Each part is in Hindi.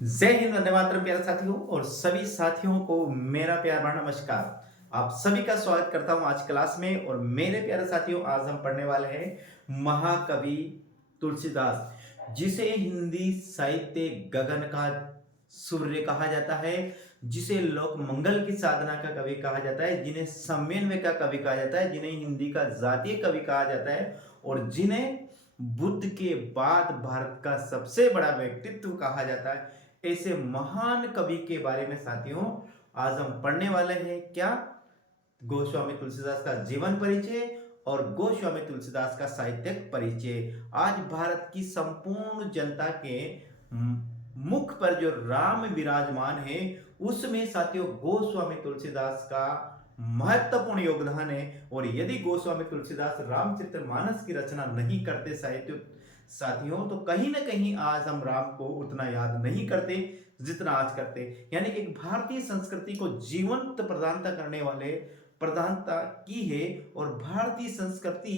जय हिंद, वंदे मातरम प्यारे साथियों और सभी साथियों को मेरा प्यार भरा नमस्कार। आप सभी का स्वागत करता हूं आज क्लास में। और मेरे प्यारे साथियों, आज हम पढ़ने वाले हैं महाकवि तुलसीदास, जिसे हिंदी साहित्य गगन का सूर्य कहा जाता है, जिसे लोक मंगल की साधना का कवि कहा जाता है, जिन्हें समन्वय का कवि कहा जाता है, जिन्हें हिंदी का जातीय कवि कहा जाता है और जिन्हें बुद्ध के बाद भारत का सबसे बड़ा व्यक्तित्व कहा जाता है। ऐसे महान कवि के बारे में साथियों आज हम पढ़ने वाले हैं। क्या? गोस्वामी तुलसीदास का जीवन परिचय और गोस्वामी तुलसीदास का साहित्यिक परिचय। आज भारत की संपूर्ण जनता के मुख पर जो राम विराजमान है, उसमें साथियों गोस्वामी तुलसीदास का महत्वपूर्ण योगदान है। और यदि गोस्वामी तुलसीदास रामचरितमानस की रचना नहीं करते साथियों, तो कहीं ना कहीं आज हम राम को उतना याद नहीं करते जितना आज करते। यानी कि एक भारतीय संस्कृति को जीवंत प्रधानता की है। और भारतीय संस्कृति,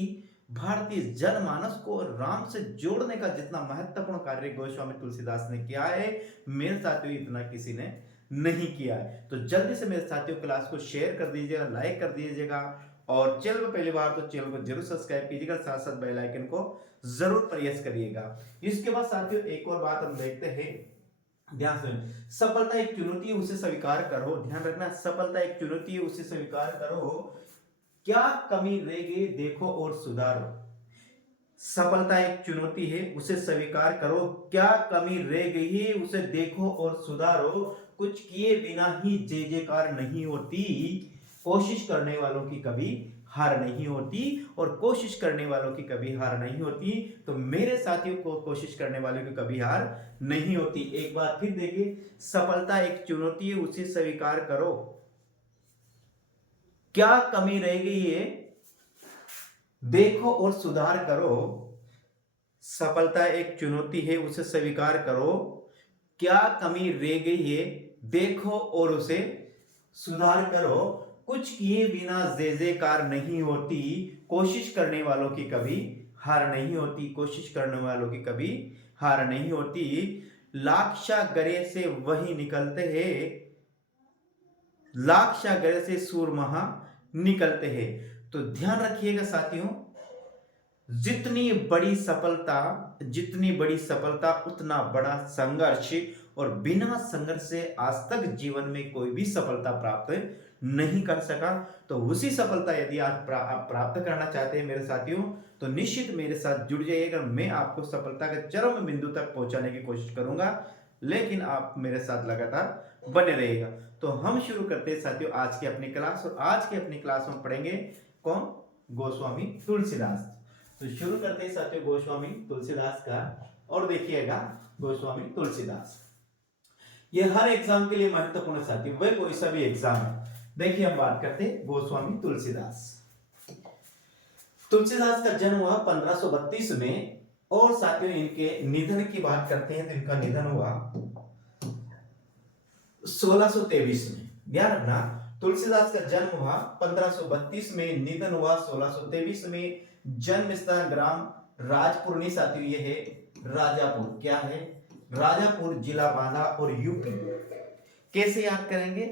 भारतीय जनमानस को राम से जोड़ने का जितना महत्वपूर्ण कार्य गोस्वामी तुलसीदास ने किया है, मेरे साथियों इतना किसी ने नहीं किया है। तो जल्दी से मेरे साथियों क्लास को शेयर कर दीजिएगा, लाइक कर दीजिएगा और चैनल में पहली बार तो चैनल को जरूर सब्सक्राइब कीजिएगा, साथ साथ बेल आइकन को जरूर प्रेस करिएगा। इसके बाद साथियों एक और बात हम देखते हैं, ध्यान से। सफलता एक चुनौती है, उसे स्वीकार करो। ध्यान रखना, सफलता एक चुनौती है, उसे स्वीकार करो। क्या कमी रह गई देखो और सुधारो। सफलता एक चुनौती है, उसे स्वीकार करो। क्या कमी रह गई है उसे देखो और सुधारो। कुछ किए बिना ही जय जयकार नहीं होती। कोशिश करने वालों की कभी हार नहीं होती और कोशिश करने वालों की कभी हार नहीं होती। तो मेरे साथियों को कोशिश करने वालों की कभी हार नहीं होती। एक बार फिर देखिए, सफलता एक चुनौती है, उसे स्वीकार करो। क्या कमी रह गई है देखो और सुधार करो। सफलता एक चुनौती है, उसे स्वीकार करो। क्या कमी रह गई है देखो और उसे सुधार करो। कुछ किए बिना जय जयकार नहीं होती। कोशिश करने वालों की कभी हार नहीं होती। कोशिश करने वालों की कभी हार नहीं होती। लाक्षा गरे से वही निकलते हैं, लाक्षा गरे से सूरमहा निकलते हैं। तो ध्यान रखिएगा साथियों, जितनी बड़ी सफलता उतना बड़ा संघर्ष। और बिना संघर्ष से आज तक जीवन में कोई भी सफलता प्राप्त नहीं कर सका। तो उसी सफलता यदि आप प्राप्त करना चाहते हैं मेरे साथियों, तो निश्चित मेरे साथ जुड़ जाइएगा। मैं आपको सफलता के चरम बिंदु तक पहुंचाने की कोशिश करूंगा, लेकिन आप मेरे साथ लगातार बने रहिएगा। तो हम शुरू करते हैं साथियों आज की अपनी क्लास। और आज की अपनी क्लास में पढ़ेंगे कौन? गोस्वामी तुलसीदास। तो शुरू करते हैं साथियों गोस्वामी तुलसीदास का। और देखिएगा, गोस्वामी तुलसीदास ये हर एग्जाम के लिए महत्वपूर्ण साथियों, वह कोई सा भी एग्जाम है। देखिए हम बात करते हैं गोस्वामी तुलसीदास। तुलसीदास का जन्म हुआ 1532 में। और साथियों इनके निधन की बात करते हैं तो इनका निधन हुआ 1623 में। ध्यान रखना, तुलसीदास का जन्म हुआ 1532 में, निधन हुआ 1623 में। जन्म स्थान ग्राम राजपुरनी साथियों ये है राजापुर। क्या है? राजापुर, जिला बांदा और यूपी। कैसे याद करेंगे?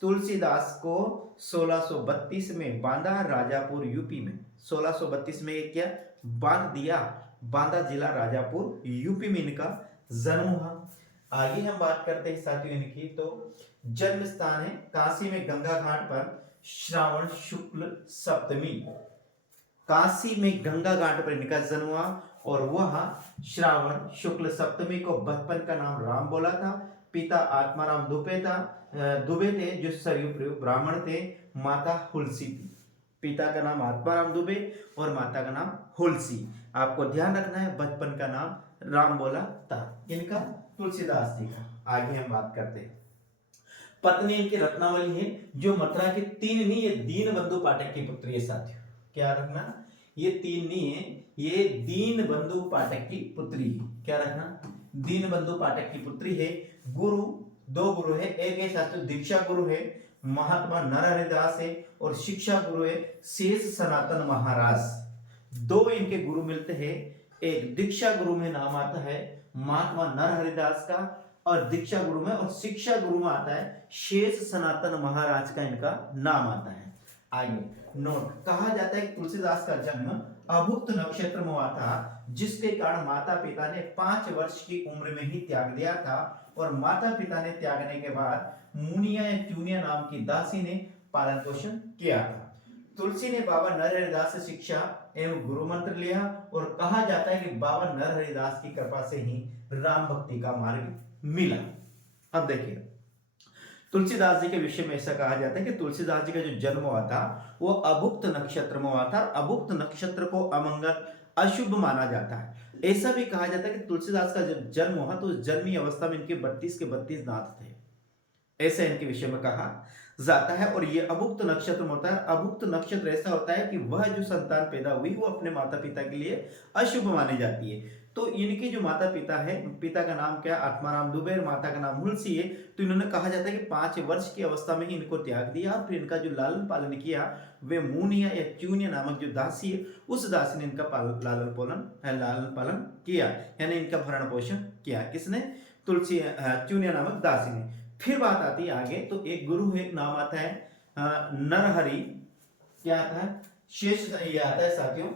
तुलसीदास को 1632 में बांदा, राजापुर यूपी में। 1632 में क्या बांध दिया? बांदा जिला, राजापुर यूपी में इनका जन्म हुआ। आगे हम बात करते हैं साथियों इनकी। तो जन्म स्थान है काशी में गंगा घाट पर श्रावण शुक्ल सप्तमी। काशी में गंगा घाट पर इनका जन्म हुआ और वह श्रावण शुक्ल सप्तमी को बचपन का नाम राम बोला था। पिता आत्माराम दुबे थे जो सरयू ब्राह्मण थे। माता हुलसी थी। पिता का नाम आत्माराम दुबे और माता का नाम हुलसी। आपको ध्यान रखना है, बचपन का नाम राम बोला था इनका, तुलसीदास जी का। आगे हम बात करते हैं। पत्नी इनकी रत्नावली है जो मथुरा की तीन नहीं, ये दीनबंधु पाठक की पुत्री है साथियों। क्या रखना? ये तीन नहीं है, ये दीनबंधु पाठक की पुत्री है। क्या रखना? दीनबंधु पाठक की पुत्री है। गुरु, दो गुरु है। एक है शास्त्र दीक्षा गुरु है महात्मा नरहरिदास है और शिक्षा गुरु है शेष सनातन महाराज। दो इनके गुरु मिलते हैं। एक दीक्षा गुरु में नाम आता है महात्मा नरहरिदास का और दीक्षा गुरु में, और शिक्षा गुरु में आता है शेष सनातन महाराज का इनका नाम आता है। आगे नोट, कहा जाता है कि तुलसीदास का जन्म अभुक्त नक्षत्र में हुआ था, जिसके कारण माता पिता ने 5 वर्ष की उम्र में ही त्याग दिया था, और माता पिता ने त्यागने के बाद मुनिया या चूनिया नाम की दासी ने पालन पोषण किया था। तुलसी ने बाबा नरहरिदास से शिक्षा एवं गुरु मंत्र लिया, और कहा जाता है कि बाबा नरहरिदास की कृपा से ही राम भक्ति का मार्ग मिला। अब देखिए तुलसीदास जी के विषय में ऐसा कहा जाता है कि तुलसीदास जी का जो जन्म हुआ था वो अभुक्त नक्षत्र में हुआ था। अभुक्त नक्षत्र को अमंगल अशुभ माना जाता है। ऐसा भी कहा जाता है कि तुलसीदास का जब जन्म हुआ तो जन्मी अवस्था में इनके 32 के 32 दांत थे, ऐसा इनके विषय में कहा जाता है। और ये अभुक्त नक्षत्र में होता है। अभुक्त नक्षत्र ऐसा होता है कि वह जो संतान पैदा हुई वो अपने माता पिता के लिए अशुभ मानी जाती है। तो इनके जो माता पिता है, पिता का नाम क्या है, आत्माराम दुबे, माता का नाम हुलसी है। तो इन्होंने कहा जाता है कि 5 वर्ष की अवस्था में ही इनको त्याग दिया, फिर इनका जो लालन पालन किया वे मुनिया या चूनिया नामक जो दासी है, उस दासी ने इनका लालन पालन किया, यानी इनका भरण पोषण किया। किसने? तुलसी चूनिया नामक दासी ने। फिर बात आती है आगे, तो एक गुरु है, नाम आता है नरहरि, क्या आता है, शेष ये आता है साथियों,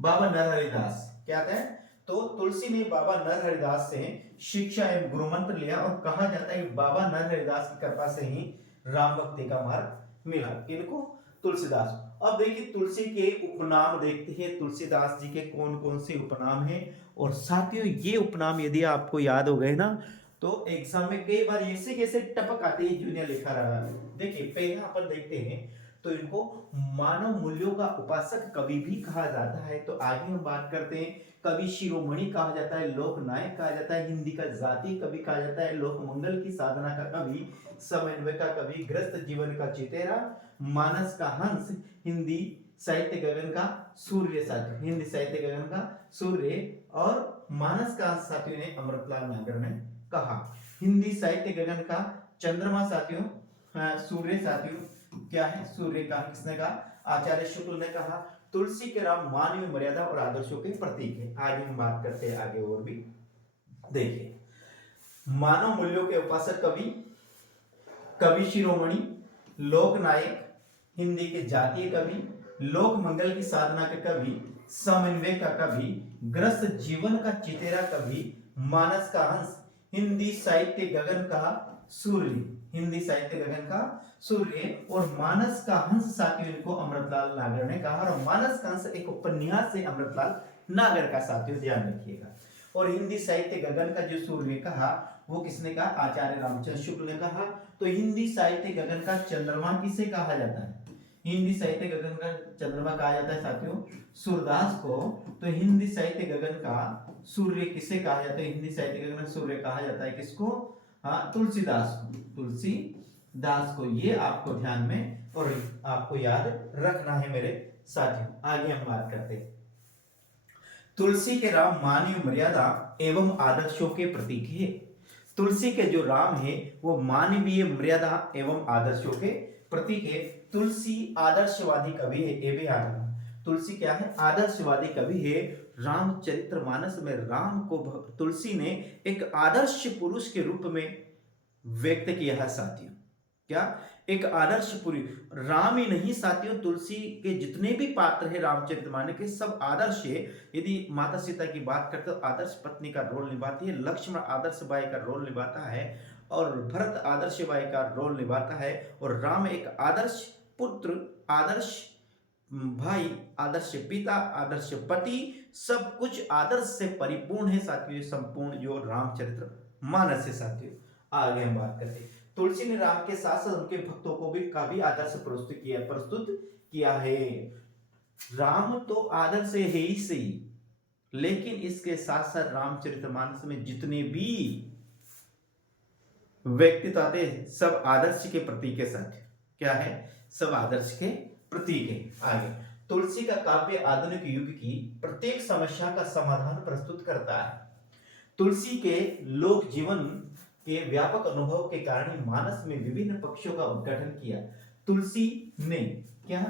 बाबा नरहरिदास। क्या आता है? तो तुलसी ने बाबा नरहरिदास से शिक्षा एवं गुरु मंत्र लिया, और कहा जाता है कि बाबा नरहरिदास की कृपा से ही राम भक्ति का मार्ग मिला। किनको? तुलसीदास। अब देखिए तुलसी के उपनाम देखते हैं, तुलसीदास जी के कौन कौन से उपनाम हैं। और साथियों ये उपनाम यदि आपको याद हो गए ना, तो एग्जाम में कई बार ऐसे कैसे टपक आते हैं जो लिखा रहा है। देखिए पहले अपन देखते हैं, तो इनको मानव मूल्यों का उपासक कवि भी कहा जाता है। तो आगे हम बात करते हैं, कवि शिरोमणि कहा जाता है, लोक नायक कहा जाता है, हिंदी का जाति कवि कहा जाता है, लोक मंगल की साधना का कवि, समन्वय का कवि, ग्रस्त जीवन का चितेरा, मानस का हंस, हिंदी साहित्य गगन का सूर्य साथियों, हिंदी साहित्य गगन का सूर्य, और मानस का हंस साथियों ने अमृतलाल नागर ने कहा। हिंदी साहित्य गगन का चंद्रमा साथियों, सूर्य साथियों क्या है, सूर्य का किसने कहा? आचार्य शुक्ल ने कहा। तुलसी के राम मानवीय मर्यादा और आदर्शों के प्रतीक है। आगे हम बात करते हैं आगे और भी। देखिए मानव मूल्यों के उपासक कवि, कवि शिरोमणि, लोक नायक, हिंदी के जातीय कवि, लोक मंगल की साधना के कवि, समन्वय का कवि, ग्रस्त जीवन का चितेरा कवि, मानस का हंस, हिंदी साहित्य गगन का सूर्य, हिंदी साहित्य गगन का सूर्य, और मानस का हंस साथियों इनको अमृतलाल नागर ने कहा। और मानस का हंस एक उपन्यास है अमृतलाल नागर का, साथियों ध्यान रखिएगा। और हिंदी साहित्य गगन का जो सूर्य कहा वो किसने कहा? आचार्य रामचंद्र शुक्ल ने कहा। तो हिंदी साहित्य गगन का चंद्रमा किसे कहा जाता है? हिंदी साहित्य गगन का चंद्रमा कहा जाता है साथियों सूरदास को। तो हिंदी साहित्य गगन का सूर्य किसे कहा जाता है? हिंदी साहित्य गगन का सूर्य कहा जाता है किसको? हाँ, तुलसीदास को, तुलसीदास को। ये आपको ध्यान में और आपको याद रखना है मेरे साथियों। आगे हम बात करते हैं। तुलसी के राम मानवीय मर्यादा एवं आदर्शों के प्रतीक है। तुलसी के जो राम है वो मानवीय मर्यादा एवं आदर्शों के प्रतीक है। तुलसी आदर्शवादी कवि है, ये भी याद रखना। तुलसी क्या है? आदर्शवादी कवि है। रामचरितमानस में राम को तुलसी ने एक आदर्श पुरुष के रूप में व्यक्त किया है साथियों। क्या? एक आदर्श पुरुष। राम ही नहीं साथियों, तुलसी के जितने भी पात्र है रामचरितमानस के सब आदर्श है। यदि माता सीता की बात करते तो आदर्श पत्नी का रोल निभाती है, लक्ष्मण आदर्श भाई का रोल निभाता है, और भरत आदर्श भाई का रोल निभाता है, और राम एक आदर्श पुत्र, आदर्श भाई, आदर्श पिता, आदर्श पति, सब कुछ आदर्श से परिपूर्ण है साथियों। संपूर्ण जो रामचरित्र मानस है साथियों। आगे हम बात करते हैं। तुलसी ने राम के साथ साथ उनके भक्तों को भी काफी आदर्श प्रस्तुत किया है। राम तो आदर्श है ही सही, लेकिन इसके साथ साथ रामचरितमानस में जितने भी व्यक्तित्व आते हैं सब आदर्श के प्रतीक के साथ। क्या है? सब आदर्श के प्रतीक है। आगे, तुलसी का काव्य आधुनिक युग की प्रत्येक समस्या का समाधान प्रस्तुत करता है। तुलसी के लोक जीवन के व्यापक अनुभव के कारण मानस में विभिन्न पक्षों का उद्घाटन किया। तुलसी ने क्या?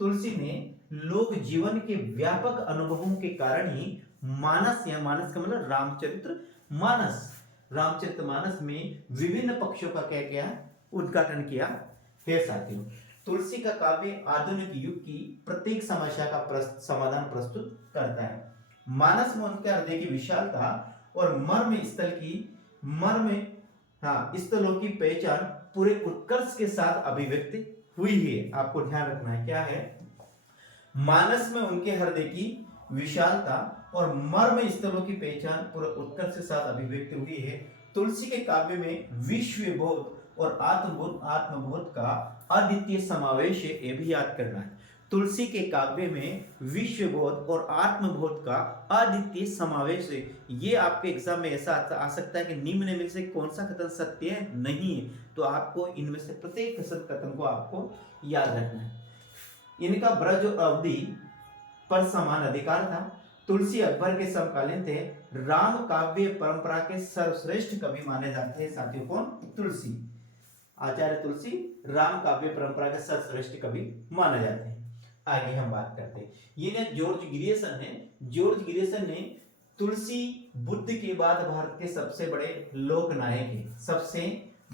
तुलसी ने लोक जीवन के व्यापक अनुभवों के कारण ही मानस, या मानस का मतलब रामचरित्र मानस, रामचरितमानस में विभिन्न पक्षों का क्या किया, उद्घाटन किया है साथियों। तुलसी का काव्य आधुनिक युग की प्रत्येक समस्या का समाधान प्रस्तुत करता है। मानस में उनके हृदय की विशालता और स्थलों की पहचान पूरे उत्कर्ष के साथ अभिव्यक्त हुई है। आपको ध्यान रखना है क्या है, मानस में उनके हृदय की विशालता और मर्म स्थलों की पहचान पूरे उत्कर्ष के साथ अभिव्यक्त हुई है। तुलसी के काव्य में विश्व बोध और आत्मबोध का अद्वितीय समावेश है, ये भी याद करना है। तुलसी के काव्य में विश्व बोध और आत्मबोध का अद्वितीय समावेश है। ये आपके एग्जाम में ऐसा आ सकता है कि निम्न में से कौन सा कथन सत्य है, नहीं है, तो आपको इनमें से प्रत्येक कथन को आपको याद रखना है। इनका ब्रज और अवधि पर समान अधिकार था। तुलसी अकबर के समकालीन थे। राम काव्य परंपरा के सर्वश्रेष्ठ कवि माने जाते हैं साथियों। कौन? तुलसी, आचार्य तुलसी राम काव्य परंपरा के सर्वश्रेष्ठ कवि माने जाते हैं। आगे हम बात करते हैं, ये ने जॉर्ज ग्रियर्सन ने तुलसी बुद्ध के बाद भारत के सबसे बड़े लोकनायक है। सबसे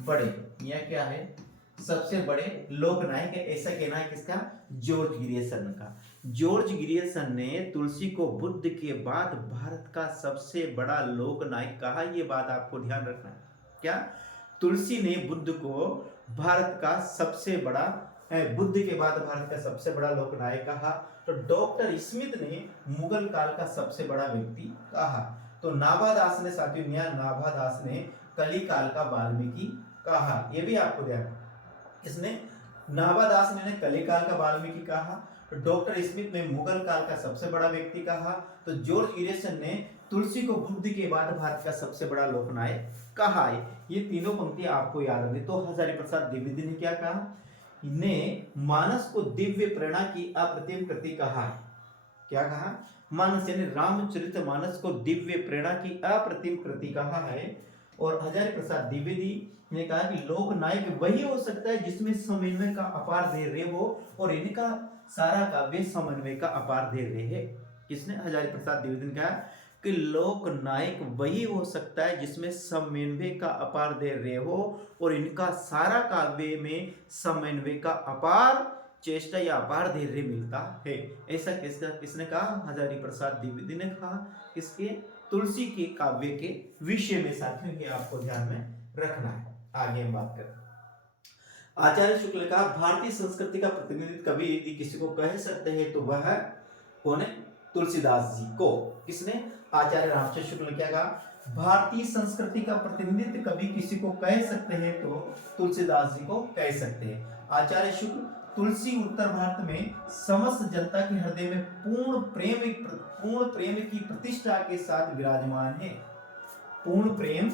बड़े, यह क्या है, सबसे बड़े लोकनायक है, ऐसा कहना है किसका? जॉर्ज ग्रियर्सन का। जॉर्ज ग्रियर्सन ने तुलसी को बुद्ध के बाद भारत का सबसे बड़ा लोकनायक कहा। यह बात आपको ध्यान रखना है। क्या? तुलसी ने बुद्ध को भारत का सबसे बड़ा, बुद्ध के बाद भारत का सबसे बड़ा लोकनायक कहा। तो डॉक्टर स्मिथ ने मुगल काल का सबसे बड़ा व्यक्ति कहा। तो नाभादास ने साथियों, नाभादास ने कली काल का वाल्मीकि कहा। यह भी आपको ध्यान, इसने नाभादास ने कली काल का वाल्मीकि कहा। डॉक्टर स्मिथ ने मुगल काल का सबसे बड़ा व्यक्ति कहा। तो जॉर्ज ग्रियर्सन ने तुलसी को बुद्ध के बाद भारत का सबसे बड़ा लोकनायक कहा है। ये तीनों पंक्तियां आपको याद रखनी। तो हजारी प्रसाद द्विवेदी ने क्या कहा? ने मानस को दिव्य प्रेरणा की अप्रतिम कृति कहा है। क्या कहा? मानस यानी रामचरितमानस को दिव्य प्रेरणा की अप्रतिम कृति कहा है। और हजारी प्रसाद द्विवेदी ने कहा कि लोकनायक वही हो सकता है जिसमें समन्वय का अपार धैर्य हो, और इनका सारा काव्य समन्वय का अपार धैर्य है। किसने? हजारी प्रसाद द्विवेदी ने कहा कि लोकनायक वही हो सकता है जिसमें समन्वय का अपार धैर्य हो, और इनका सारा काव्य में समन्वय का अपार चेष्टा या अपार धैर्य मिलता है। ऐसा किसने कहा? हजारी प्रसाद द्विवेदी ने कहा। किसके? तुलसी के काव्य के विषय में साथियों, ये आपको ध्यान में रखना है। आगे हम बात करें। आचार्य शुक्ल ने कहा भारतीय संस्कृति का प्रतिनिधित्व कवि यदि किसी को कह सकते हैं तो वह कौन है? तुलसीदास जी को। किसने? आचार्य रामचंद्र शुक्ल ने क्या कहा? भारतीय संस्कृति का प्रतिनिधित्व कवि किसी को कह सकते हैं तो तुलसीदास जी को कह सकते हैं। आचार्य शुक्ल, तुलसी उत्तर भारत में समस्त जनता के हृदय में पूर्ण प्रेम की प्रतिष्ठा के साथ विराजमान है। पूर्ण प्रेम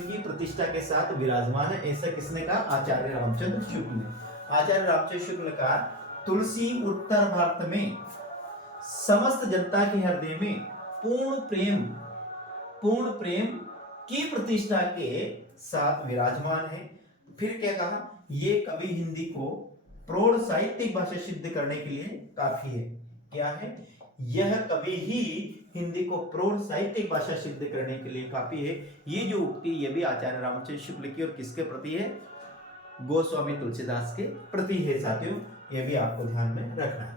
की प्रतिष्ठा के साथ विराजमान है, ऐसा किसने कहा? आचार्य रामचंद्र शुक्ल ने। आचार्य रामचंद्र शुक्ल ने कहा तुलसी उत्तर भारत में समस्त जनता के हृदय में पूर्ण प्रेम की प्रतिष्ठा के साथ विराजमान है। फिर क्या कहा? ये कवि हिंदी को प्रौढ़ साहित्यिक भाषा सिद्ध करने के लिए काफी है। क्या है? यह कवि ही हिंदी को प्रौढ़ साहित्यिक भाषा सिद्ध करने के लिए काफी है। ये जो उक्ति, ये भी आचार्य रामचंद्र शुक्ल की, और किसके प्रति है? गोस्वामी तुलसीदास के प्रति है साथियों। यह भी आपको ध्यान में रखना है।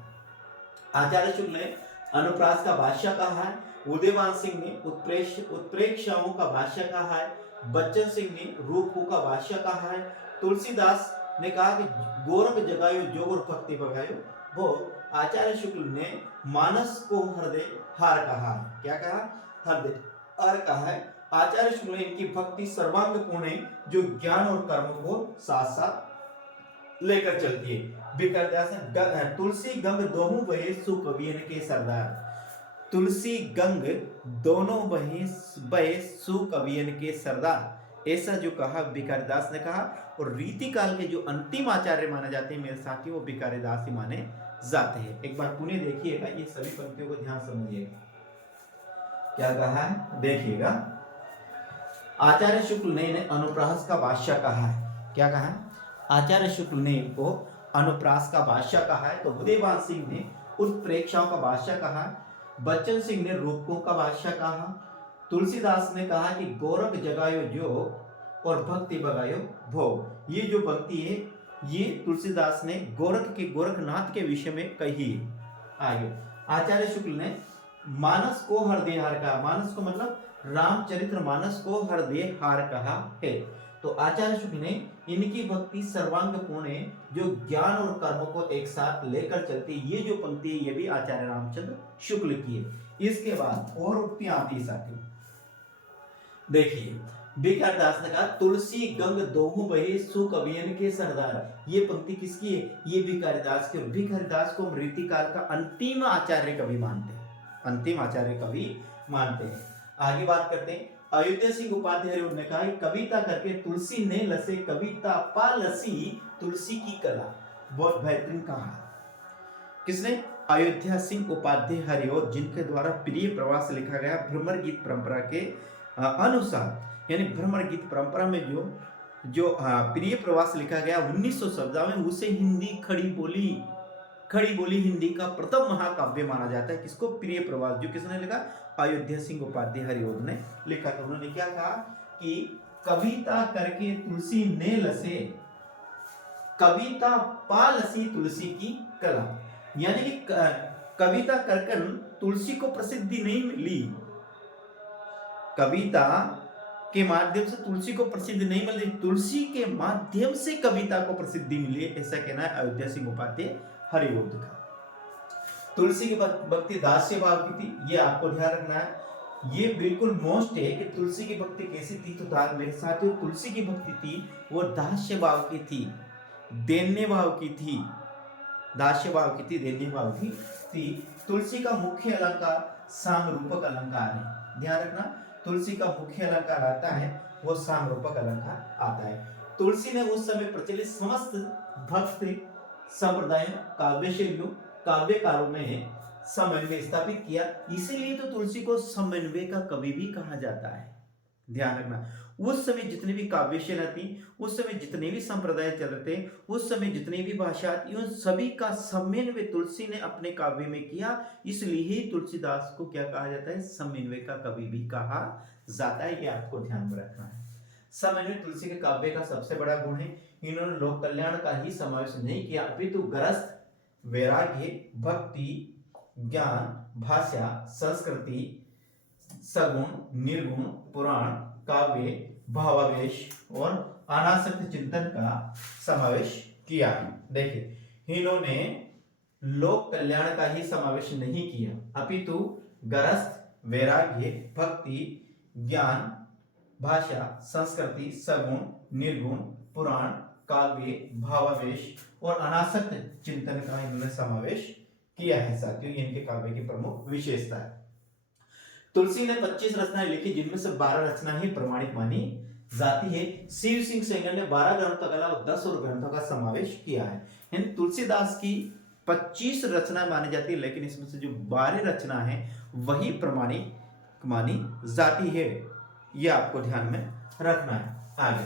आचार्य शुक्ल ने अनुप्रास का भाष्य कहा है। उदयवान सिंह ने उत्प्रेक्षाओं का भाष्य कहा है। बच्चन सिंह ने रूपकों का भाष्य कहा है। तुलसीदास ने कहा कि गोरख जगायो जोग और भक्ति बगायो वो। आचार्य शुक्ल ने मानस को हृदय हार कहा है। क्या कहा? हृदय हार कहा है। आचार्य शुक्ल ने इनकी भक्ति सर्वांगपूर्ण है, जो ज्ञान और कर्म को साथ साथ लेकर चलती है। विकरदास ने तुलसी गंग दोनों बहे सुकवियन के सरदार। तुलसी गंग दोनों बहे सुकवियन के सरदार, ऐसा जो कहा विकारदास ने कहा। और रीतिकाल के जो अंतिम आचार्य माने जाते हैं मेरे साथी, वो विकारदास ही माने जाते हैं। एक बार पुनः देखिएगा, ये सभी पंक्तियों को ध्यान समझिएगा। क्या कहा है? देखिएगा। आचार्य शुक्ल ने इन्हें अनुप्रास का भाष्य कहा है। क्या कहा? आचार्य शुक्ल ने इनको अनुप्रास का भाष्य कहा है। तो उदयवान सिंह ने उत्प्रेक्षाओं का भाष्य कहा। बच्चन सिंह ने रूपकों का भाष्य कहा। तुलसीदास ने कहा कि गोरख जगायो जोग और भक्ति बगायो भोग। ये जो पंक्ति है ये तुलसीदास ने गोरखनाथ के विषय में कही है। आगे आचार्य शुक्ल ने मानस को हृदय हार कहा। मानस को मतलब रामचरित्र मानस को हृदय हार कहा है। तो आचार्य शुक्ल ने इनकी भक्ति सर्वांग पूर्ण है, जो ज्ञान और कर्म को एक साथ लेकर चलती। ये जो पंक्ति है ये भी आचार्य रामचंद्र शुक्ल की है। इसके बाद और उक्तियां आती है साथियों, देखिए भिखारीदास ने कहा तुलसी गंग दोहु बहे सुकवियन के सरदार। ये पंक्ति किसकी है? ये भिखारीदास की। भिखारीदास को रीतिकाल का अंतिम आचार्य कवि मानते हैं, अंतिम आचार्य कवि मानते हैं। आगे बात करते हैं, अयोध्या सिंह उपाध्याय ने कहा कविता करके तुलसी ने लसे कविता पा लसी तुलसी की कला। बहुत बेहतरीन कहा। किसने? अयोध्या सिंह उपाध्याय हरिओर, जिनके द्वारा प्रिय प्रवास लिखा गया भ्रमर गीत परंपरा के अनुसार। यानी भ्रमर गीत परंपरा में जो प्रिय प्रवास लिखा गया 1900 शब्दों में, उसे हिंदी खड़ी बोली हिंदी का प्रथम महाकाव्य माना जाता है। किसको? प्रिय प्रवास। जो किसने लिखा? अयोध्या सिंह उपाध्याय हरिओर ने लिखा था। उन्होंने क्या कहा कि कविता करके तुलसी ने लसे कविता पा लसी तुलसी की कला। यानी कि कविता कर तुलसी को प्रसिद्धि नहीं मिली, कविता के माध्यम से तुलसी को प्रसिद्धि नहीं मिली, तुलसी के माध्यम से कविता को प्रसिद्धि मिली, ऐसा कहना है अयोध्या सिंह उपाध्याय हरिओर का। तुलसी की भक्ति दास्य भाव की थी, ये आपको ध्यान रखना है। ये बिल्कुल मोस्ट है कि तुलसी की भक्ति कैसी थी। तो मेरे साथियों तुलसी की भक्ति थी वो दास्य भाव की थी, देने भाव की थी, दास्य भाव की थी, देने भाव की थी। तुलसी का मुख्य अलंकार सामरूपक अलंकार है। ध्यान रखना, तुलसी का मुख्य अलंकार आता है वो सामरूपक अलंकार आता है। तुलसी ने उस समय प्रचलित समस्त भक्ति संप्रदायों काव्य शैलियों काव्यकारों में समन्वय स्थापित किया। इसीलिए तो तुलसी को समन्वय का कवि भी कहा जाता है। ध्यान रखना, उस समय जितनी भी काव्य शैली थी, उस समय जितने भी संप्रदाय चलते, उस समय जितनी भी भाषा थी, उन सभी का समन्वय तुलसी ने अपने काव्य में किया। इसलिए ही तुलसीदास को क्या कहा जाता है? समन्वय का कवि भी कहा जाता है। ये आपको ध्यान में रखना है। समन्वय तुलसी के काव्य का सबसे बड़ा गुण है। इन्होंने लोक कल्याण का ही समावेश नहीं किया, अपितु गृहस्थ, वैराग्य, भक्ति, ज्ञान, भाषा, संस्कृति, सगुण, निर्गुण, पुराण, काव्य, भावावेश और अनासक्त चिंतन का समावेश किया है। देखिए इन्होंने लोक कल्याण का ही समावेश नहीं किया, अपितु गृहस्थ, वैराग्य, भक्ति, ज्ञान, भाषा, संस्कृति, सगुण, निर्गुण, पुराण, काव्य, भावावेश और अनासक्त चिंतन का इन्होंने समावेश किया है। साथियों ये इनके काव्य की प्रमुख विशेषता है। तुलसी ने 25 रचनाएं लिखी, जिनमें से 12 रचनाएं ही प्रमाणित मानी जाती है। शिव सिंह सेंगर ने 12 ग्रंथों के अलावा 10 और ग्रंथों का समावेश किया है। यानी तुलसीदास की 25 रचनाएं मानी जाती है, लेकिन इसमें से जो 12 रचना है वही प्रमाणित मानी जाती है। यह आपको ध्यान में रखना है। आगे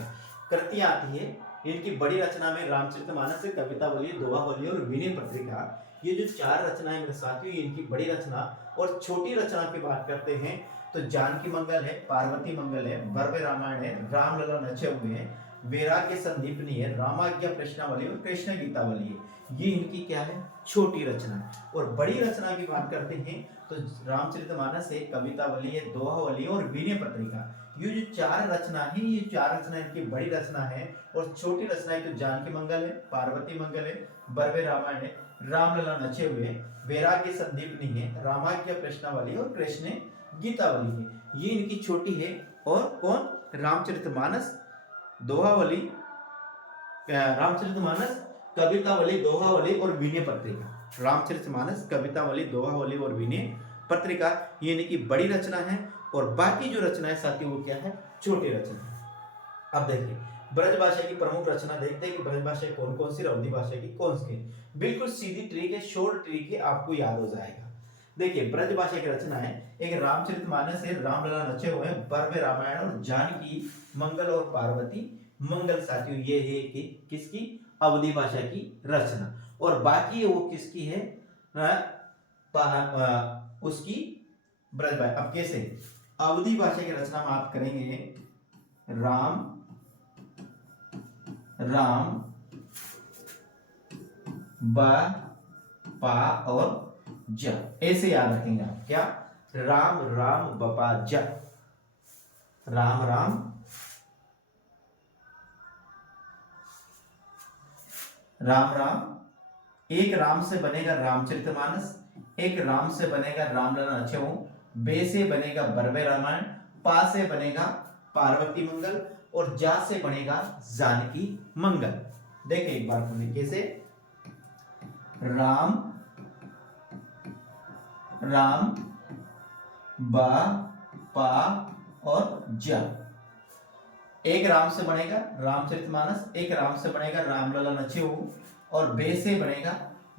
कृतियां आती है। इनकी बड़ी रचना में रामचरितमानस, कवितावली, दोहावली और विनय पत्रिका, ये जो 4 रचनाएं मेरे साथियों, इनकी बड़ी रचना। और छोटी रचना की बात करते हैं तो जानकी मंगल है, पार्वती मंगल है, भव्य रामायण है, रामलला नचे हुए हैं, वैराग्य संदीपनी है, रामाज्ञा प्रश्नावली और कृष्ण गीतावली है। ये इनकी क्या है? छोटी रचना। और बड़ी रचना की बात करते हैं तो रामचरितमानस है, कवितावली है, दोहावली और विनय पत्रिका। ये जो 4 रचना है, ये 4 रचना इनकी बड़ी रचना है। और छोटी रचना तो जानकी मंगल है, पार्वती मंगल है, भव्य रामायण है, रामलला नचे हुए, वैराग्य संदीपनी है, रामाज्ञा प्रश्नावली और कृष्ण गीतावली है। ये इनकी छोटी है। और कौन? रामचरितमानस, दोहावली, रामचरितमानस, कवितावली, दोहावली और विनय पत्रिका। रामचरितमानस, कवितावली, दोहावली और विनय पत्रिका ये इनकी बड़ी रचना है। और बाकी जो रचनाएं साथी वो क्या है? छोटी रचना। अब देखिए ब्रज भाषा की प्रमुख रचना देखते हैं कि ब्रज भाषा कौन कौन सी, अवधी भाषा की कौन सी। बिल्कुल सीधी ट्रिक है, शॉर्ट ट्रिक है, आपको याद हो जाएगा। देखिए ब्रज भाषा की रचना है, एक रामचरितमानस है, रामलला नचे हुए, भव्य रामायण और जानकी मंगल और पार्वती मंगल। साथियों ये है कि किसकी? अवधी भाषा की रचना। और बाकी वो किसकी है? उसकी ब्रज भाषा। अब कैसे? अवधी भाषा की रचना में आप करेंगे राम राम ब पा और ज, ऐसे याद रखेंगे आप। क्या? राम राम बपा ज, राम राम राम राम। एक राम से बनेगा रामचरितमानस, एक राम से बनेगा रामलला नचेऊ, बे से बनेगा बरवे रामायण, पा से बनेगा पार्वती मंगल और जा से बनेगा जानकी मंगल। देखिए एक बार तरीके से, राम राम ब पा और ज। एक राम से बनेगा रामचरितमानस, एक राम से बनेगा रामलला नचेऊ और बे से बनेगा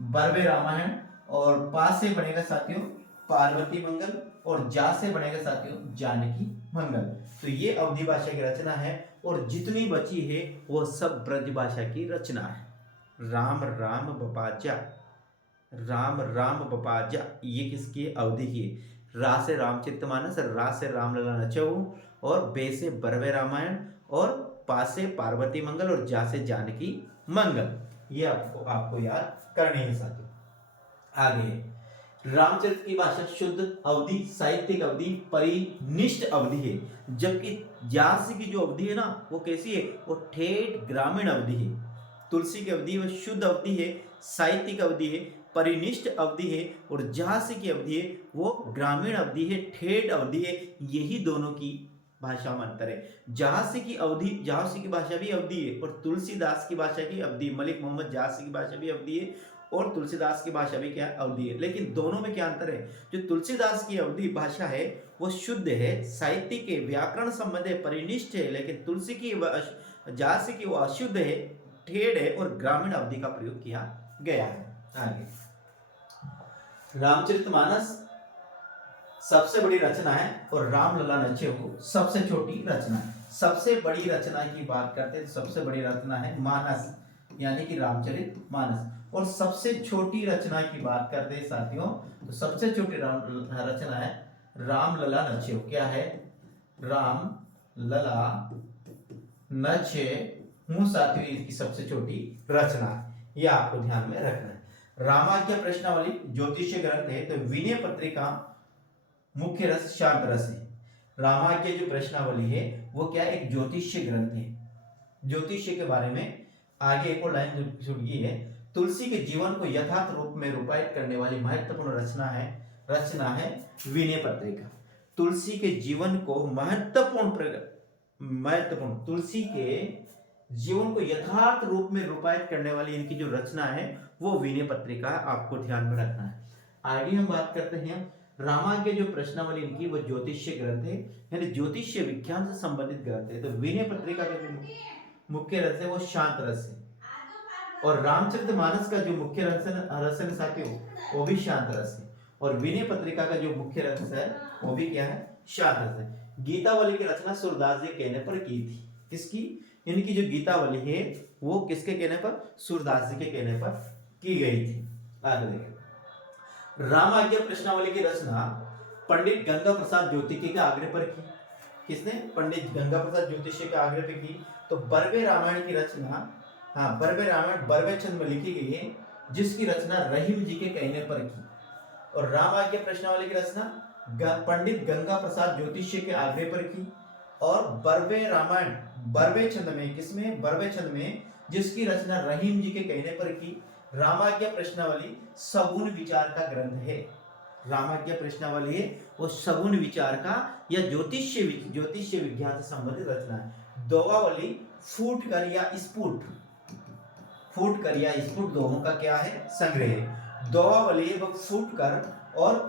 बरवे रामायण और पा से बनेगा साथियों पार्वती मंगल और जा से बनेगा साथियों जानकी मंगल। तो ये अवधी भाषा की रचना है और जितनी बची है वो सब ब्रज भाषा की रचना है। राम राम बपाजा, राम राम बपाजा, ये किसकी अवधि की? रा से रामचरितमानस, रा से रामलला नचेऊ और बे से बरवे रामायण और पा से पार्वती मंगल और जा से जानकी मंगल। ये आपको याद करनी है साथियों। आगे, रामचरित की भाषा शुद्ध अवधि, साहित्यिक अवधि, परिनिष्ठ अवधि है, जबकि जासी की जो अवधि है ना वो कैसी है? वो ठेठ ग्रामीण अवधि है। तुलसी की अवधि वो शुद्ध अवधि है, साहित्यिक अवधि है, परिनिष्ठ अवधि है और जासी की अवधि है वो ग्रामीण अवधि है, ठेठ अवधि है। यही दोनों की भाषा में अंतर है। जहासी की अवधि, जहासी की भाषा भी अवधि है और तुलसीदास की भाषा की अवधि, मलिक मोहम्मद जहासी की भाषा भी अवधि है और तुलसीदास की भाषा भी क्या अवधि है। लेकिन दोनों में क्या अंतर है? जो तुलसीदास की अवधि भाषा है वो शुद्ध है, साहित्यिक है, व्याकरण संबंध है, परिनिष्ठ है, लेकिन तुलसी की जहासी की वो अशुद्ध है, ठेठ है और ग्रामीण अवधि का प्रयोग किया गया है। आगे, रामचरितमानस सबसे बड़ी रचना है और रामलला नचेऊ सबसे छोटी रचना है। सबसे बड़ी रचना की बात करते हैं तो सबसे बड़ी रचना है मानस, यानी कि रामचरितमानस। और सबसे छोटी रचना की बात करते हैं साथियों तो सबसे छोटी रचना है रामलला नचेऊ। क्या है? रामलला नचेऊ साथियों इसकी सबसे छोटी रचना है। यह आपको ध्यान में रखना है। रामाज्ञा प्रश्नावली ज्योतिष ग्रंथ है तो विनय पत्रिका मुख्य रस शांत रस है। रामाज्ञा जो प्रश्नावली है वो क्या? एक ज्योतिष्य ग्रंथ है। ज्योतिष्य के बारे में आगे एक और लाइन जुड़ी है, तुलसी के जीवन को यथार्थ रूप में रूपायित करने वाली महत्वपूर्ण रचना है विनय पत्रिका। तुलसी के जीवन को महत्वपूर्ण तुलसी के जीवन को यथार्थ रूप में रूपायित करने वाली इनकी जो रचना है वो विनय पत्रिका, आपको ध्यान में रखना है। आगे हम बात करते हैं रामाज्ञा जो प्रश्नावली इनकी वो ज्योतिष्य ग्रंथ है, यानी ज्योतिष्य विज्ञान से संबंधित ग्रंथ है। तो विनय पत्रिका का जो मुख्य रस है वो शांत रस है और रामचरितमानस का जो मुख्य रस है साथियों वो भी शांत रस है और विनय पत्रिका का जो मुख्य रस है वो भी क्या है? शांत रस है। गीतावली की रचना सूरदास जी के कहने पर की थी। किसकी? इनकी जो गीतावली है वो किसके कहने पर? सूरदास जी के कहने पर की गई थी। आगे देखिए, रामाज्ञा प्रश्नावली की रचना पंडित गंगा प्रसाद ज्योतिषी के आग्रह पर की। किसने? पंडित गंगा प्रसाद ज्योतिषी के आग्रह पर की। तो बरवे रामायण की रचना, बरवे रामायण बरवे छंद में लिखी गई है जिसकी रचना रहीम जी के कहने पर की। और रामाज्ञा प्रश्नावली की रचना पंडित गंगा प्रसाद ज्योतिषी के आग्रह पर की और बरवे रामायण बरवे छंद में, किसमें? बरवे छंद में, जिसकी रचना रहीम जी के कहने पर की। रामाज्ञा प्रश्नावली सगुण विचार का ग्रंथ है। रामाज्ञा प्रश्नावली है वो सगुण विचार का या ज्योतिष्य विज्ञान से संबंधित रचना है। दोवावली फूट कर या स्फुट दोनों का क्या है? संग्रह है। दोवावली वो फूट और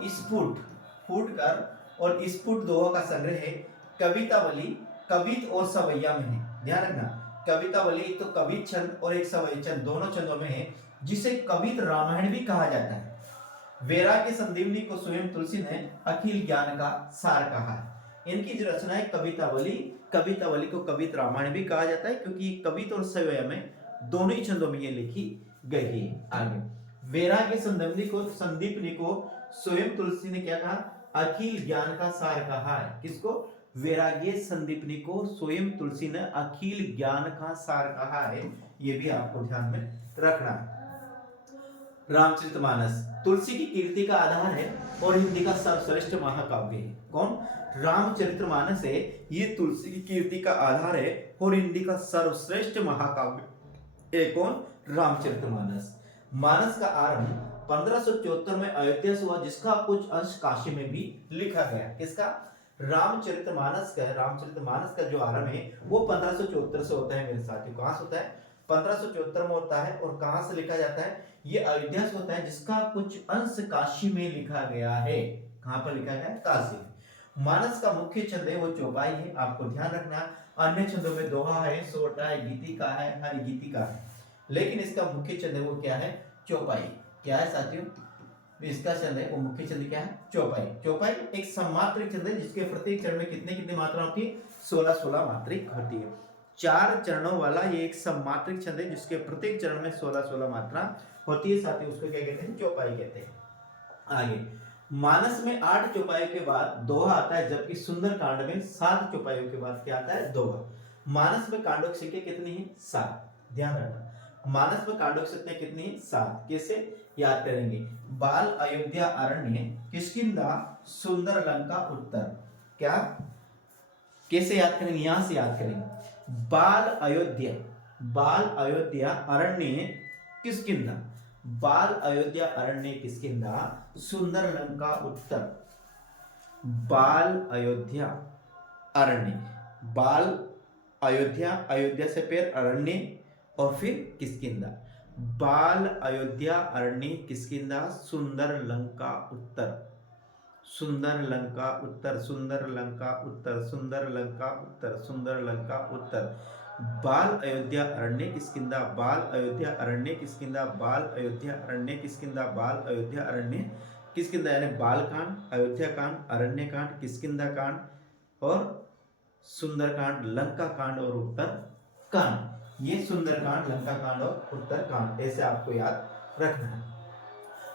स्फुट दोहों का संग्रह है। कवितावली कवित और सवैया में है। ध्यान रखना, कवितावली तो कवित छंद और एक सवैया छंद दोनों छंदों में है, जिसे कवित रामायण भी कहा जाता है। वैराग्य संदीपनी को स्वयं तुलसी ने अखिल ज्ञान का सार कहा है। इनकी जो रचना है कवितावली को कवित रामायण भी कहा जाता है क्योंकि कवित और सवैया में दोनों ही छंदों में ये लिखी गई है। आगे, वैराग्य संदीपनी को स्वयं तुलसी ने क्या कहा? अखिल ज्ञान का सार कहा है। किसको? वैराग्य संदीपनी को स्वयं तुलसी ने अखिल ज्ञान का सार कहा है। ये भी आपको ध्यान में रखना है। रामचरितमानस तुलसी की कीर्ति का आधार है और हिंदी का सर्वश्रेष्ठ महाकाव्य है। कौन? रामचरितमानस है, ये तुलसी की कीर्ति का आधार है और हिंदी का सर्वश्रेष्ठ महाकाव्य है। कौन? रामचरितमानस। मानस का आरंभ 1574 में अयोध्या से हुआ, जिसका कुछ अंश काशी में भी लिखा गया। किसका? रामचरितमानस का जो आरंभ है वो 1574 से होता है मेरे साथियों। कहां से होता है? 1574 में होता है। और कहां से लिखा जाता है? ये अयोध्या से होता है, जिसका कुछ अंश काशी में लिखा गया है। कहां पर लिखा गया है? काशी में। मानस का मुख्य छंद है वो चौपाई है, आपको ध्यान रखना। अन्य छंदों में दोहा है, सोटा है, गीतिका है, हरि गीतिका है, लेकिन इसका मुख्य छंद है वो क्या है? चौपाई। क्या है साथियों? इसका छंद है वो मुख्य छंद क्या है? चौपाई। चौपाई एक सम्मात्रिक छंद है, जिसके प्रत्येक चरण में कितने कितने मात्रा होती है? 16 मात्रिक होती है। 4 चरणों वाला ये एक सम्मात्रिक छंद है, जिसके प्रत्येक चरण में 16 मात्रा होती है। साथियों उसको क्या कहते हैं? चौपाई कहते हैं। आगे मानस में 8 चौपाइयों के बाद दोहा आता है, जबकि सुंदर कांड में 7 चौपाइयों के बाद क्या आता है? दोहा। मानस में कांडों की संख्या कितनी है? 7। ध्यान रखना, मानस में कांडों की संख्या कितनी है? 7। कैसे याद करेंगे? बाल, अयोध्या, अरण्य, किष्किंधा, सुंदर लंका, उत्तर। क्या? कैसे याद करेंगे? यहां से याद करेंगे। बाल अयोध्या, अरण्य, किष्किंधा। बाल, अयोध्या, अरण्य, किष्किंधा, सुंदर लंका, उत्तर। बाल, अयोध्या, अरण्य, बाल, अयोध्या, अयोध्या से फिर अरण्य और फिर किष्किंधा। बाल, अयोध्या, अरण्य, किष्किंधा, सुंदर लंका, उत्तर। सुंदर लंका, उत्तर, सुंदर लंका, उत्तर, सुंदर लंका, उत्तर, सुंदर लंका, उत्तर। बाल, अयोध्या, अरण्य, किष्किंधा, बाल, अयोध्या, अरण्य, किष्किंधा, बाल, अयोध्या, अरण्य, किष्किंधा, बाल, अयोध्या, अरण्य, किष्किंधा। यानी बाल कांड, अयोध्या कांड, अरण्य कांड, किष्किंधा कांड और सुंदर कांड, लंका कांड और उत्तर कांड। ये सुंदर कांड, लंका कांड और उत्तर कांड, ऐसे आपको याद रखना है।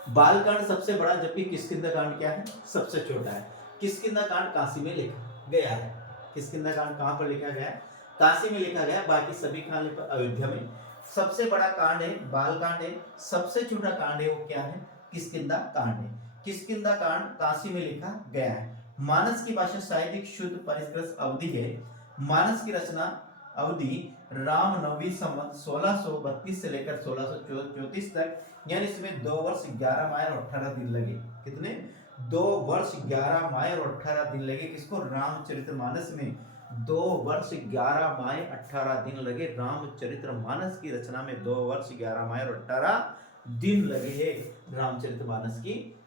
बाल कांड सबसे बड़ा, जबकि किष्किंधा कांड क्या है? सबसे छोटा है। किष्किंधा कांड काशी में लिखा गया है। किष्किंधा कांड कहां पर लिखा गया है? काशी में लिखा गया। बाकी सभी कांड अयोध्या में। सबसे बड़ा कांड है बाल कांड है, सबसे छोटा कांड है वो क्या है? किष्किंधा कांड है। किष्किंधा कांड काशी में लिखा गया है। मानस की भाषा साहित्यिक शुद्ध परिष्कृत अवधि है। मानस की रचना अवधि रामनवमी संवत 1632 से लेकर 1634 तक, यानी इसमें 2 वर्ष 11 माह और 18 दिन लगे। कितने? 2 वर्ष 11 माह और 18 दिन लगे। किसको? रामचरितमानस में 2 वर्ष 11 माह 18 दिन लगे। रामचरितमानस की रचना में 2 वर्ष 11 माह और 18 दिन लगे है रामचरितमानस की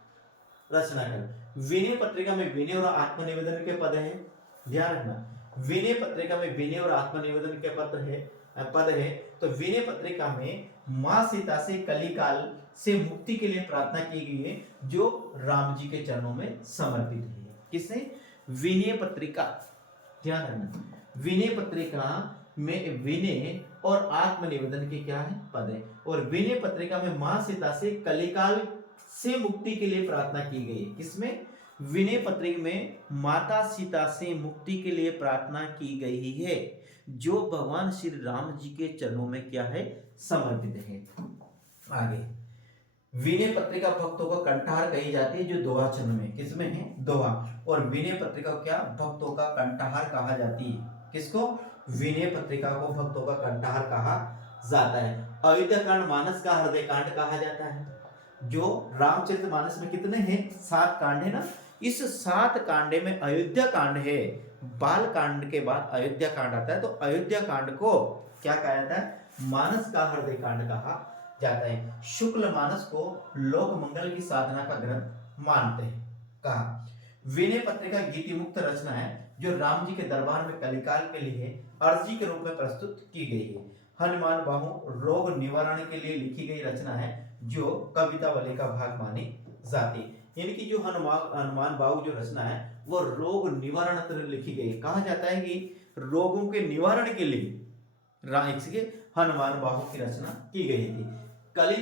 रचना कर। विनय पत्रिका में विनय और आत्मनिवेदन के पद है। ध्यान रखना, विनय पत्रिका में विनय और आत्मनिवेदन के पद है। तो विनय पत्रिका में मां सीता से कलिकाल से मुक्ति के लिए प्रार्थना की गई है, जो राम जी के चरणों में समर्पित है। किसने? विनय पत्रिका। ध्यान रखना, विनय पत्रिका में विनय और आत्मनिवेदन के क्या है? पद है। और विनय पत्रिका में मां सीता से कलिकाल से मुक्ति के लिए प्रार्थना की गई है। किसमें? विनय पत्रिका में माता सीता से मुक्ति के लिए प्रार्थना की गई है, जो भगवान श्री राम जी के चरणों में क्या है? समर्पित है। आगे विनय पत्रिका भक्तों का कंठहार कही जाती है, जो दोहा छंद में। किसमें है? दोहा। और विनय पत्रिका क्या? भक्तों का कंठहार कहा जाती है। किसको? विनय पत्रिका को भक्तों का कंठहार कहा जाता है। अयोध्या कांड मानस का हृदय कांड कहा जाता है। जो रामचरितमानस में कितने हैं? 7 कांड है ना। इस 7 कांडे में अयोध्या कांड है। बाल कांड के बाद अयोध्या कांड आता है, तो अयोध्या कांड को क्या कहा जाता है? मानस का हृदय कांड कहा जाता है। शुक्ल मानस को लोक मंगल की साधना का ग्रंथ मानते हैं। कहा विनय पत्रिका गीति मुक्त रचना है, जो राम जी के दरबार में कलिकाल के लिए अर्जी के रूप में प्रस्तुत की गई है। हनुमान बाहु रोग निवारण के लिए लिखी गई रचना है, जो कविता वाले का भाग मानी जाती है। इनकी जो हनुमान बाहु जो रचना है वो रोग निवारण के लिए लिखी गई है। कहा जाता है कि रोगों के निवारण के लिए हनुमान बाहु की रचना की गई थी। कली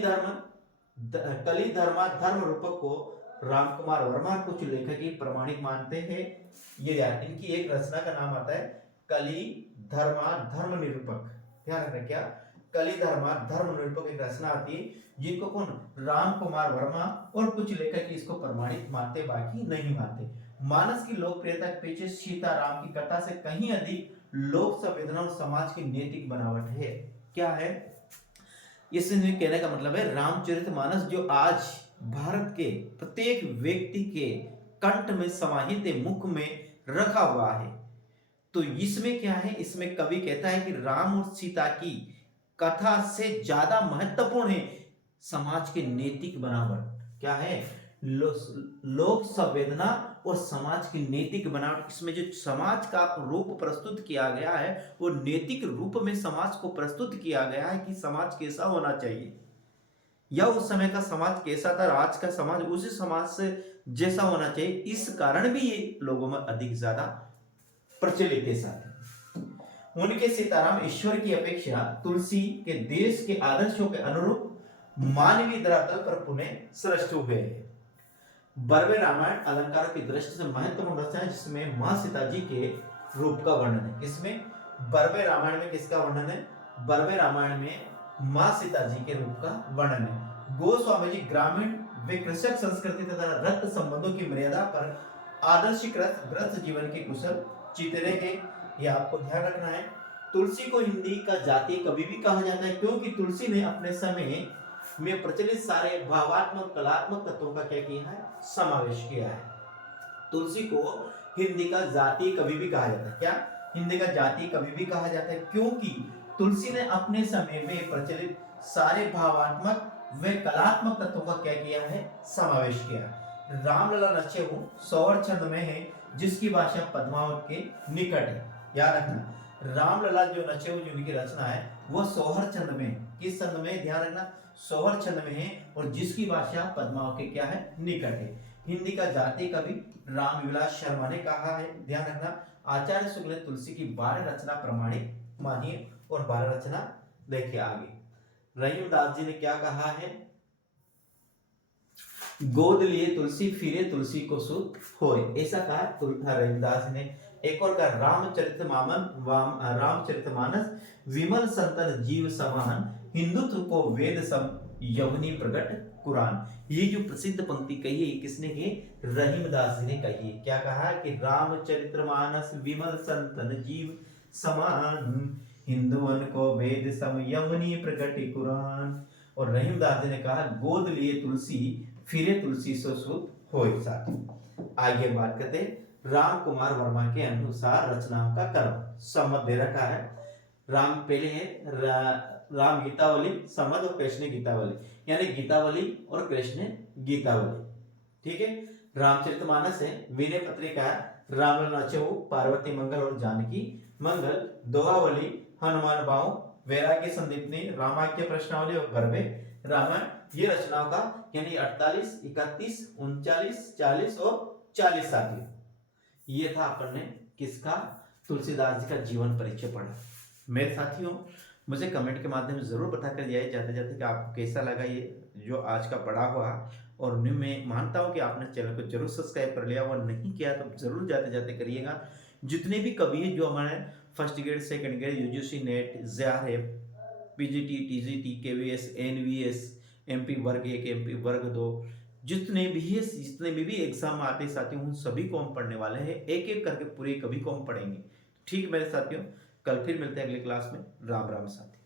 धर्मा धर्म रूपक को राम कुमार वर्मा कुछ लेखक ही प्रमाणिक मानते हैं। ये यार इनकी एक रचना का नाम आता है कलि धर्मा धर्म निरूपक। ध्यान रखना क्या, कलि धर्मा धर्म निरूपक एक रचना आती है जिनको कौन, राम कुमार वर्मा और कुछ लेखक इसको प्रमाणिक मानते, बाकी नहीं मानते। मानस की लोकप्रियता के पीछे सीताराम की कथा से कहीं अधिक लोक संवेदना और समाज की नैतिक बनावट है। क्या है इसमें कहने का मतलब है, रामचरितमानस जो आज भारत के प्रत्येक व्यक्ति के कंठ में समाहित मुख में रखा हुआ है। तो इसमें क्या है, इसमें कवि कहता है कि राम और सीता की कथा से ज्यादा महत्वपूर्ण है समाज के नैतिक बनावट। क्या है, लोक संवेदना और समाज की नैतिक बनावट। इसमें जो समाज का रूप प्रस्तुत किया गया है वो नैतिक रूप में समाज को प्रस्तुत किया गया है कि समाज कैसा होना चाहिए, या उस समय का समाज कैसा था, आज का समाज उसी समाज से जैसा होना चाहिए। इस कारण भी ये लोगों में अधिक ज्यादा प्रचलित है। साथ उनके सीताराम ईश्वर की अपेक्षा तुलसी के देश के आदर्शों के अनुरूप मानवीय धरातल पर पुनः सृष्ट हुए हैं। बर्वे रामायण अलंकारों की दृष्टि से महत्वपूर्ण रचना है जिसमें मां सीता जी के रूप का वर्णन है। किसमें, बर्वे रामायण में किसका वर्णन है, बर्वे रामायण में मां सीता जी के रूप का वर्णन है। गोस्वामी जी ग्रामीण व कृषक संस्कृति तथा रक्त संबंधों की मर्यादा पर आदर्शीकृत ग्रस्त जीवन के कुशल चित्रे हैं, ये आपको ध्यान रखना है। तुलसी को हिंदी का जातीय कवि भी कहा जाता है क्योंकि तुलसी ने अपने समय में प्रचलित सारे भावात्मक कलात्मक तत्वों का क्या किया है, समावेश किया है। तुलसी को हिंदी का जातीय कवि भी कहा जाता है। क्या, हिंदी का जातीय कवि भी कहा जाता है क्योंकि तुलसी ने अपने समय में प्रचलित सारे भावात्मक व कलात्मक तत्वों का क्या किया है, समावेश किया है। रामलला नचे वो सौर छंद में है जिसकी भाषा पद्मावत के निकट है। याद रखना, रामलला जो नचे जो उनकी रचना है वो सोहर छंद में, किस छंद में, ध्यान रखना, सोहर छंद में है और जिसकी भाषा पद्मावत के क्या है, निकट है। हिंदी का जातीय कवि रामविलास शर्मा ने कहा है, ध्यान रखना। आचार्य शुक्ल ने तुलसी की 12 रचना प्रमाणिक मानिए और 12 रचना देखिए आगे। रहीमदास जी ने क्या कहा है, गोद लिए तुलसी फिरे तुलसी को सुख होए, ऐसा कहा रहीमदास ने। एक और का रामचरितमानस विमल संतन जीव समान, हिंदुत्व को वेद सम यवनी प्रगट कुरान। ये जो प्रसिद्ध पंक्ति कही है किसने की, रहीमदास जी ने कही है। क्या कहा कि रामचरितमानस विमल संतन जीव समान, हिंदुओं को वेद सम यवनी प्रगट कुरान। और रहीमदास जी ने कहा गोद लिए तुलसी फिरे तुलसी सो सुख होए। साथ आगे बात करते राम कुमार वर्मा के अनुसार रचनाओं का क्रम सम्मत दे रखा है। राम पहले है राम गीतावली सम्मत और कृष्ण गीतावली, यानी गीतावली और कृष्ण गीतावली। ठीक है, रामचरितमानस है, विनय पत्रिका, रामलला नचहु, पार्वती मंगल और जानकी मंगल, दोहावली, हनुमान बाऊ, वैराग्य संदीपनी, रामाख्य प्रश्नावली और बर्वे रामायण। ये रचनाओं का यानी 48, 31, 39, 40 और 40 साथियों। ये था अपन ने किसका, तुलसीदास जी का जीवन परिचय पढ़ा। मेरे साथियों मुझे कमेंट के माध्यम से जरूर बताकर जाइए जाते जाते कि आपको कैसा लगा ये जो आज का पढ़ा हुआ। और मैं मानता हूँ कि आपने चैनल को जरूर सब्सक्राइब कर लिया और नहीं किया तो जरूर जाते जाते करिएगा। जितने भी कवि जो हमारे first grade, second grade, UGC NET, JRF, PGT, TGT, KVS, NVS, MP वर्ग 1, एमपी वर्ग 2, जितने भी एग्जाम आते साथियों उन सभी को हम पढ़ने वाले हैं। एक एक करके पूरे कवि को हम पढ़ेंगे। ठीक मेरे साथियों, कल फिर मिलते हैं अगले क्लास में। राम राम साथी।